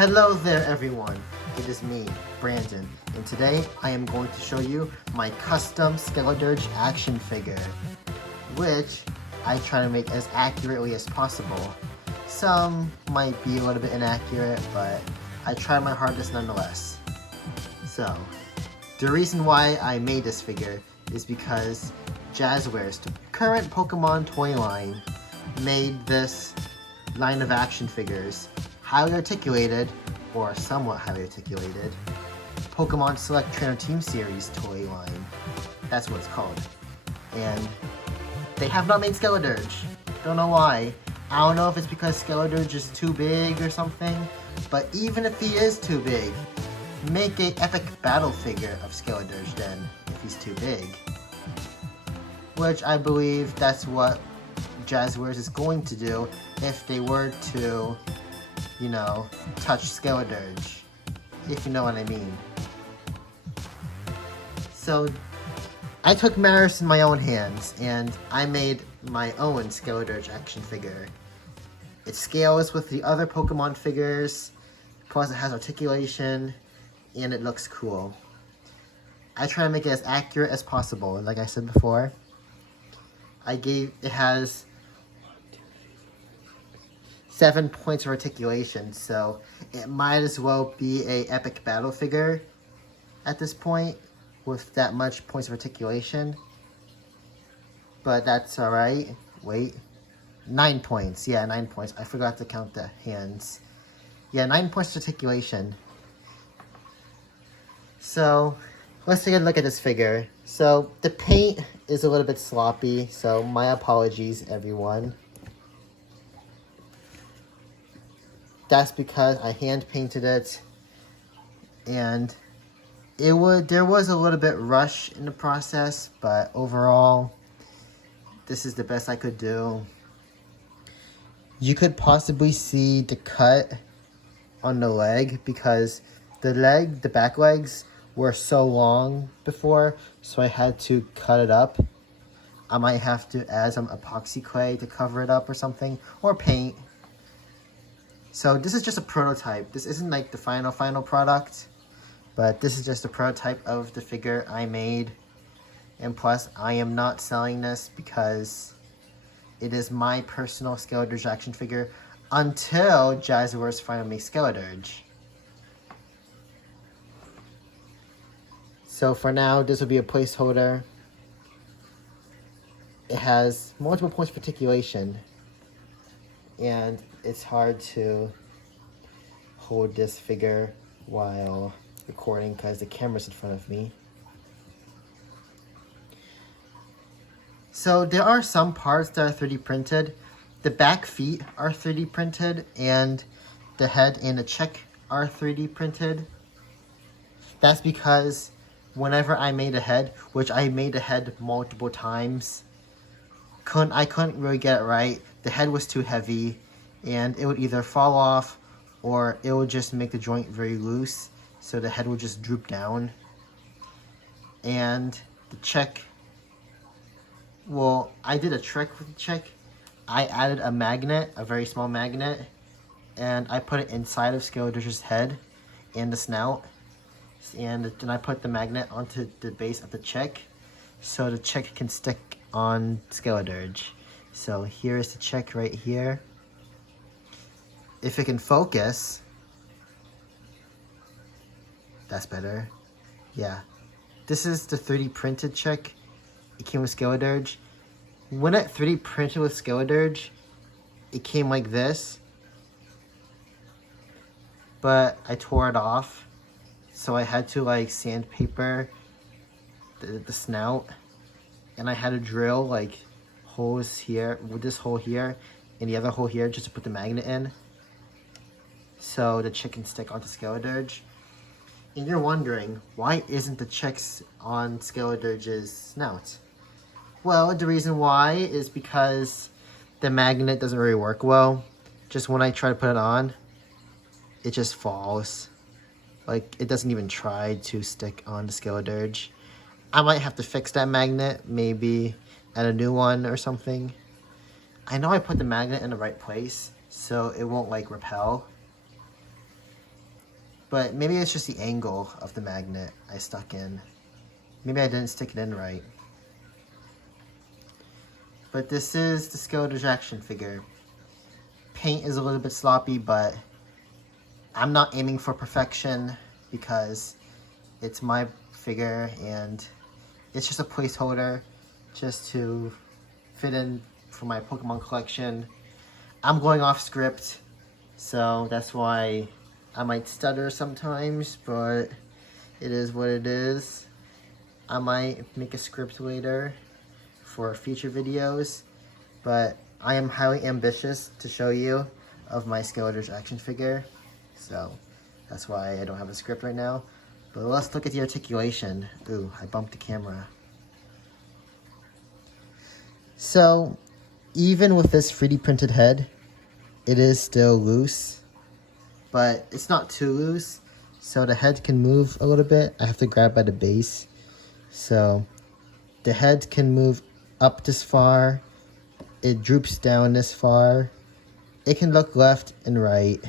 Hello there everyone, it is me, Brandon, and today I am going to show you my custom Skeledirge action figure, which I try to make as accurately as possible. Some might be a little bit inaccurate, but I try my hardest nonetheless. So, the reason why I made this figure is because Jazzwares, the current Pokemon toy line, made this line of action figures highly articulated, or somewhat highly articulated, Pokemon Select Trainer Team Series toy line. That's what it's called. And they have not made Skeledirge. Don't know why. I don't know if it's because Skeledirge is too big or something, but even if he is too big, make an epic battle figure of Skeledirge then, if he's too big. Which I believe that's what Jazzwares is going to do if they were to, you know, touch Skeledirge, if you know what I mean. So, I took matters in my own hands, and I made my own Skeledirge action figure. It scales with the other Pokemon figures, plus it has articulation, and it looks cool. I try to make it as accurate as possible, like I said before. It has 7 points of articulation, so it might as well be a epic battle figure at this point with that much points of articulation. But that's alright. Wait. 9 points. Yeah, 9 points. I forgot to count the hands. Yeah, 9 points of articulation. So, let's take a look at this figure. So, the paint is a little bit sloppy, so my apologies, everyone. That's because I hand painted it, and there was a little bit rush in the process, but overall, this is the best I could do. You could possibly see the cut on the leg because the back legs were so long before, so I had to cut it up. I might have to add some epoxy clay to cover it up or something, or paint. So this is just a prototype. This isn't like the final product, but this is just a prototype of the figure I made. And plus, I am not selling this because it is my personal Skeledirge action figure until Jazzwares finally makes Skeledirge. So for now, this will be a placeholder. It has multiple points of articulation, and it's hard to hold this figure while recording because the camera's in front of me. So there are some parts that are 3D printed. The back feet are 3D printed, and the head and the check are 3D printed. That's because whenever I made a head, which I made a head multiple times, I couldn't really get it right. The head was too heavy, and it would either fall off or it would just make the joint very loose, so the head would just droop down. And the check, well, I did a trick with the check. I added a magnet, a very small magnet, and I put it inside of Skeledirge's head and the snout, and then I put the magnet onto the base of the check so the check can stick on Skeledirge. So here is the check right here. If it can focus, that's better. Yeah, this is the 3D printed check. It came with Skeledirge. When it 3D printed with Skeledirge, it came like this, but I tore it off, so I had to like sandpaper the snout, and I had to drill like holes here with this hole here and the other hole here just to put the magnet in, so the check can stick onto Skeledirge. And you're wondering, why isn't the checks on Skeledirge's snout? Well, the reason why is because the magnet doesn't really work well. Just when I try to put it on, it just falls. Like, it doesn't even try to stick on the Skeledirge. I might have to fix that magnet, maybe add a new one or something. I know I put the magnet in the right place, so it won't like repel. But maybe it's just the angle of the magnet I stuck in. Maybe I didn't stick it in right. But this is the Skeledirge action figure. Paint is a little bit sloppy, but I'm not aiming for perfection because it's my figure and it's just a placeholder just to fit in for my Pokemon collection. I'm going off script, so that's why I might stutter sometimes, but it is what it is. I might make a script later for future videos, but I am highly ambitious to show you of my Skeledirge action figure, so that's why I don't have a script right now. But let's look at the articulation. Ooh, I bumped the camera. So, even with this 3D printed head, it is still loose, but it's not too loose, so the head can move a little bit. I have to grab by the base. So, the head can move up this far, it droops down this far, it can look left and right.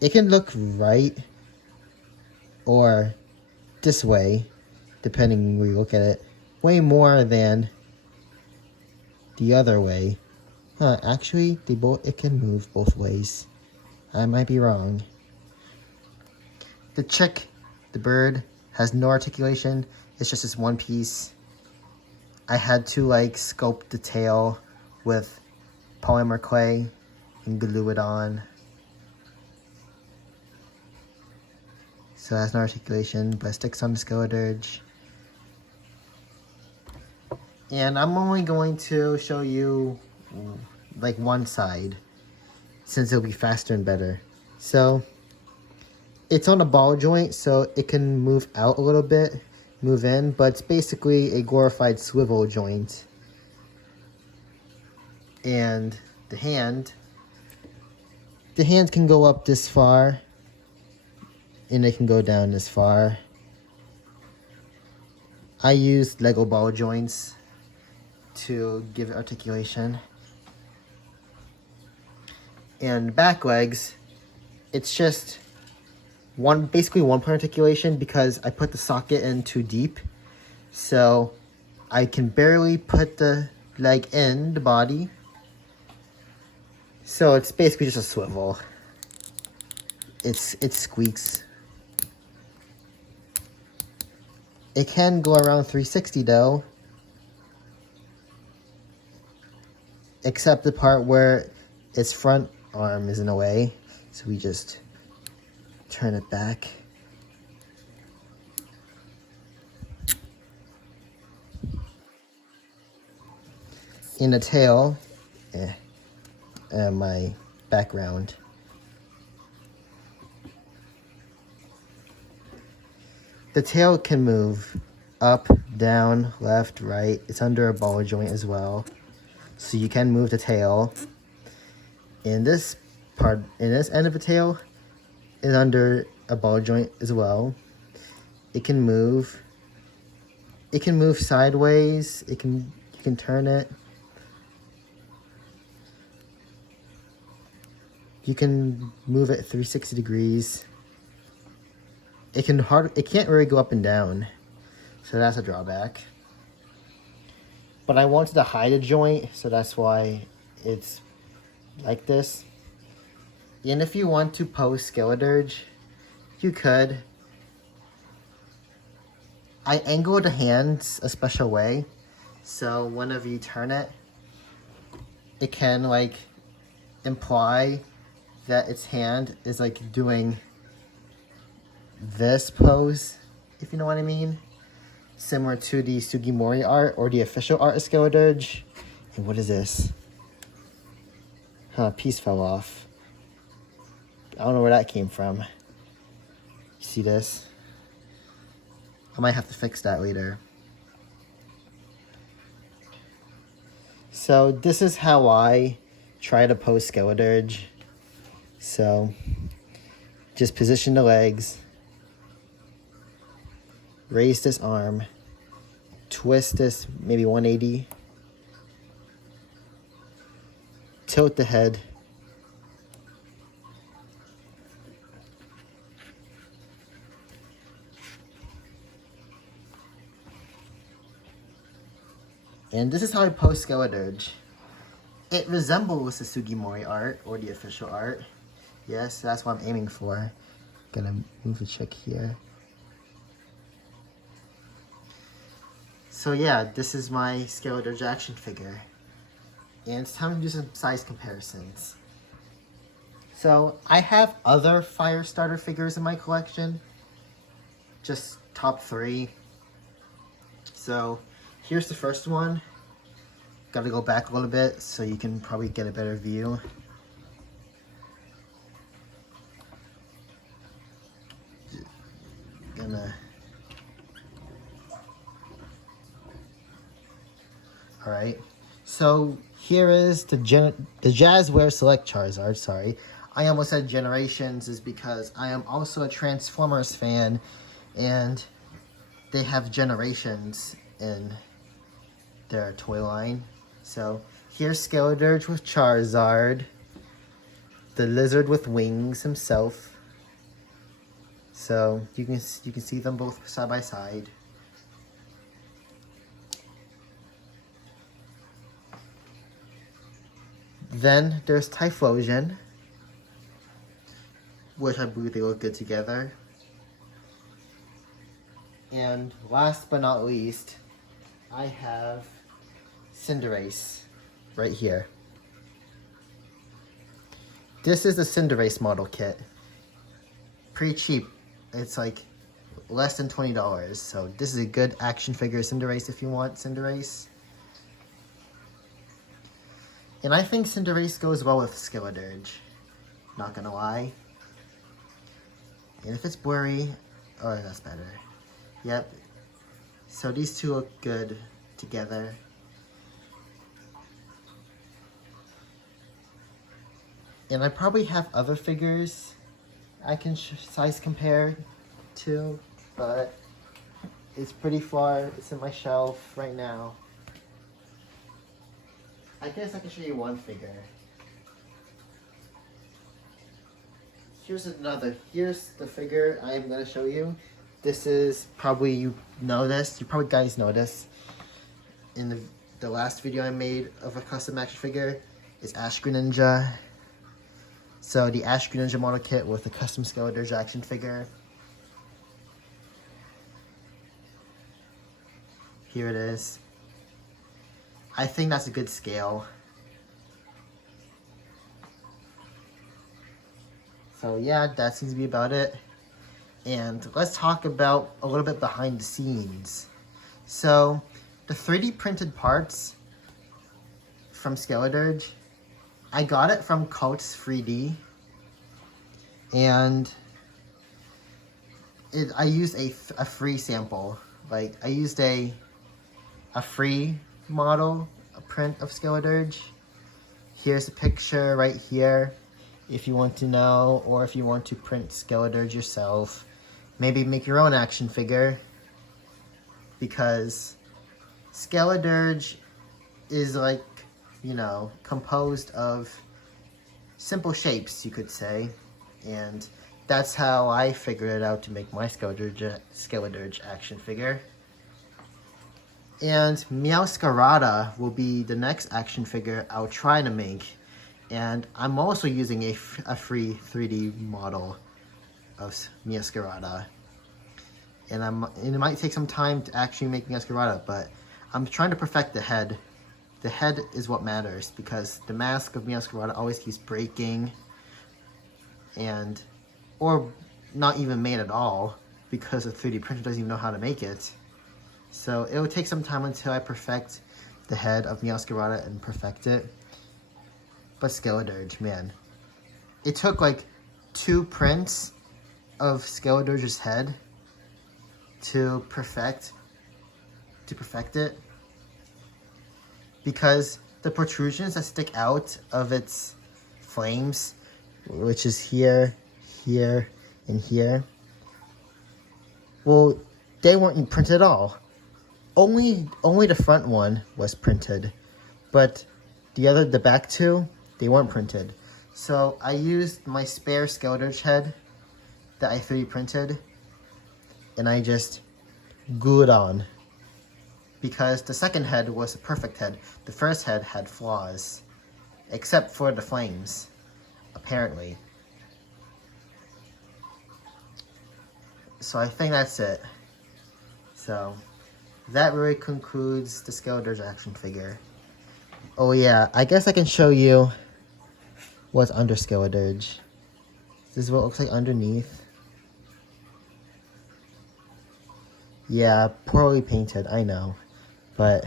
It can look right or this way, depending where you look at it, way more than the other way. Actually, it can move both ways. I might be wrong. The chick, the bird, has no articulation. It's just this one piece. I had to like sculpt the tail with polymer clay and glue it on. So it has no articulation, but it sticks on the Skeledirge. And I'm only going to show you like one side, since it'll be faster and better. So it's on a ball joint, so it can move out a little bit, move in, but it's basically a glorified swivel joint. And the hand can go up this far, and it can go down this far. I used Lego ball joints to give it articulation. And back legs, it's just basically one point articulation because I put the socket in too deep. So I can barely put the leg in the body. So it's basically just a swivel. It squeaks. It can go around 360 though. Except the part where its front arm is in the way. So we just turn it back. In the tail, my background. The tail can move up, down, left, right. It's under a ball joint as well. So you can move the tail. In this end of the tail is under a ball joint as well. It can move. It can move sideways. You can turn it. You can move it 360 degrees. It can't really go up and down. So that's a drawback. But I wanted to hide a joint, so that's why it's like this. And if you want to pose Skeledirge, you could. I angled the hands a special way, so whenever you turn it, it can like imply that its hand is like doing this pose, if you know what I mean. Similar to the Sugimori art or the official art of Skeledirge. And what is this? A piece fell off. I don't know where that came from. You see this? I might have to fix that later. So this is how I try to pose Skeledirge. So just position the legs, raise this arm, twist this maybe 180, tilt the head, And this is how I post Skeledirge. It resembles the Sugimori art, or the official art. Yes, that's what I'm aiming for. Gonna move the chick here. So yeah, this is my Skeledirge action figure. And it's time to do some size comparisons. So I have other Firestarter figures in my collection. Just top 3. So here's the first one. Gotta go back a little bit so you can probably get a better view. Alright, so here is the Jazzware Select Charizard, sorry. I almost said Generations is because I am also a Transformers fan, and they have Generations in their toy line. So here's Skeledirge with Charizard, the lizard with wings himself. So you can see them both side by side. Then there's Typhlosion, which I believe they look good together. And last but not least, I have Cinderace right here. This is the Cinderace model kit. Pretty cheap. It's like less than $20. So this is a good action figure Cinderace if you want Cinderace. And I think Cinderace goes well with Skeledirge. Not gonna lie. And if it's blurry, oh, that's better. Yep. So these two look good together. And I probably have other figures I can size compare to, but it's pretty far. It's in my shelf right now. I guess I can show you one figure. Here's the figure I am going to show you. This is probably, you probably guys know this. In the last video I made of a custom action figure is Ash Greninja. So the Ash Greninja model kit with the custom Skeledirge action figure. Here it is. I think that's a good scale. So yeah, that seems to be about it. And let's talk about a little bit behind the scenes. So the 3D printed parts from Skeledirge, I got it from Cults 3D. And I used a free sample. Like, I used a free model, a print of Skeledirge. Here's a picture right here if you want to know, or if you want to print Skeledirge yourself. Maybe make your own action figure, because Skeledirge is like, you know, composed of simple shapes, you could say. And that's how I figured it out to make my Skeledirge action figure. And Meowscarada will be the next action figure I'll try to make. And I'm also using a free 3D model of Meowscarada. And it might take some time to actually make Meowscarada, but I'm trying to perfect the head. The head is what matters, because the mask of Meowscarada always keeps breaking, or not even made at all, because the 3D printer doesn't even know how to make it. So it will take some time until I perfect the head of Meowscarada and perfect it. But Skeledirge, man. It took like 2 prints of Skeledirge's head to perfect it. Because the protrusions that stick out of its flames, which is here, here, and here, well, they weren't printed at all. Only the front one was printed, but the back 2, they weren't printed. So I used my spare Skeledirge head that I 3D printed, and I just glue it on. because the second head was a perfect head. The first head had flaws, except for the flames, apparently. So I think that's it. So that really concludes the Skeledirge action figure. Oh yeah, I guess I can show you what's under Skeledirge. This is what it looks like underneath. Yeah, poorly painted, I know. But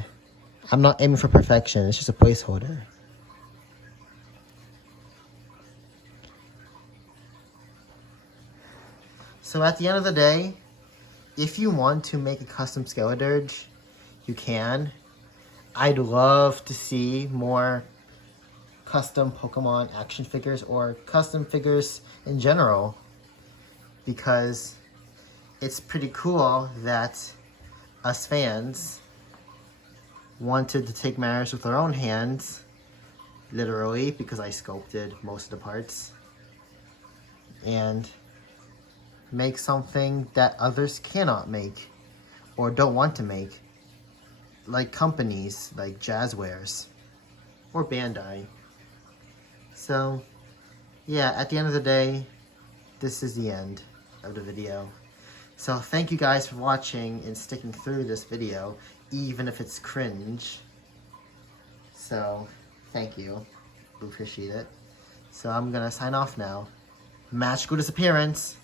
I'm not aiming for perfection, it's just a placeholder. So at the end of the day, if you want to make a custom Skeledirge, you can. I'd love to see more custom Pokemon action figures or custom figures in general, because it's pretty cool that us fans wanted to take matters with our own hands, literally, because I sculpted most of the parts, and make something that others cannot make or don't want to make, like companies like Jazzwares or Bandai. So yeah, at the end of the day, this is the end of the video. So thank you guys for watching and sticking through this video, even if it's cringe. So thank you, we appreciate it. So I'm gonna sign off now. Magical disappearance.